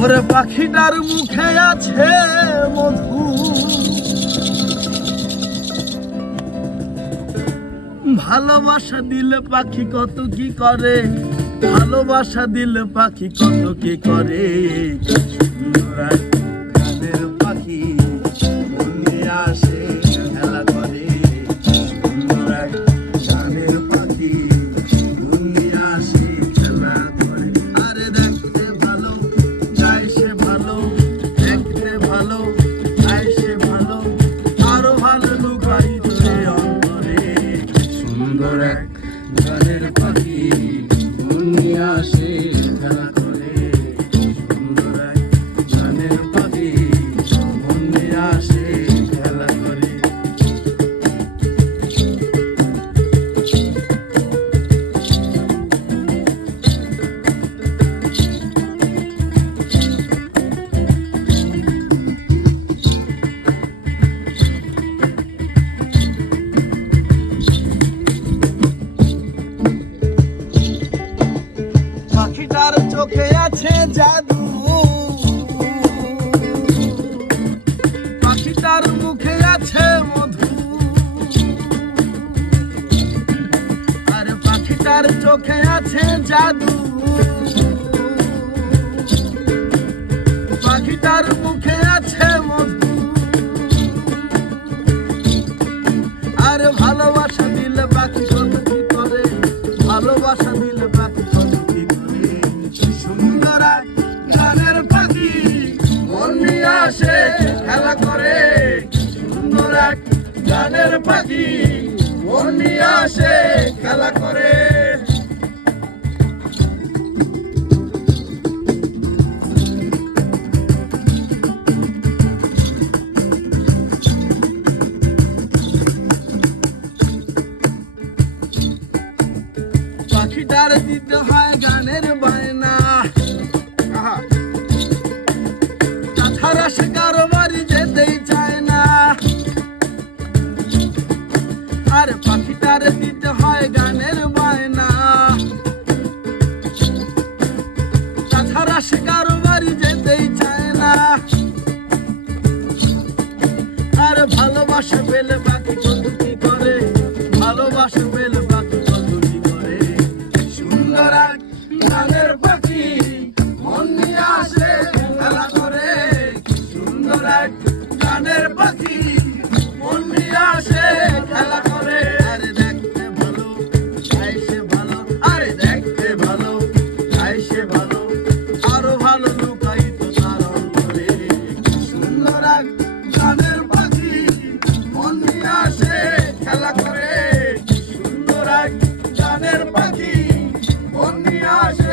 ওরে পাখিটার মুখে আছে মধু, ভালোবাসা দিলে পাখি কত কি করে, ভালোবাসা দিলে পাখি কত কি করে। গানের পাখি মন নিয়ে আসে খেলা করে, গানের পাখি মন নিয়ে আসে খেলা করে। আরে দেখতে ভালো গায় সে ভালো, দেখতে ভালো গায় সে ভালো, আরো ভালো লুকাই তোরে অন্তরে। সুন্দর এক গানের পাখি মন নিয়ে আসে খেলা করে, সুন্দর এক গানের পাখি মন নিয়ে আসে খেলা করে। পাখিটার চোখে আছে জাদু, পাখিটার মুখে আছে মধু, আর পাখিটার চোখে আছে জাদু, পাখিটার মুখে আছে মধু। আর ভালোবাসা দিলে পাখি কত কি করে, ভালোবাসা দিলে পাখি কত কি করে। সুন্দর এক গানের পাখি মন নিয়ে আসে খেলা করে, সুন্দর এক গানের পাখি মন নিয়ে আসে খেলা করে। পাখিটার দিতে হয় গানের বায়না, তাছাড়া সে কারো বাড়ি যেতেই চায় না। আর পাখিটার দিতে হয় গানের বায়না, তাছাড়া সে কারো বাড়ি যেতেই চায় না। আর ভালোবাসা পেলে পাখি কত কি করে, ভালোবাসা পেলে পাখি কত কি করে। সুন্দর এক গানের পাখি মন নিয়ে আসে খেলা করে, সুন্দর এক গানের পাখি মন নিয়ে আসে খেলা করে। আরে দেখতে ভালো গায় সে ভালো, আরে দেখতে ভালো গায় সে ভালো, আরো ভালো লুকাই তো তার অন্তরে। সুন্দর এক গানের পাখি মন নিয়ে আসে খেলা করে, সুন্দর এক গানের পাখি মন নিয়ে আসে।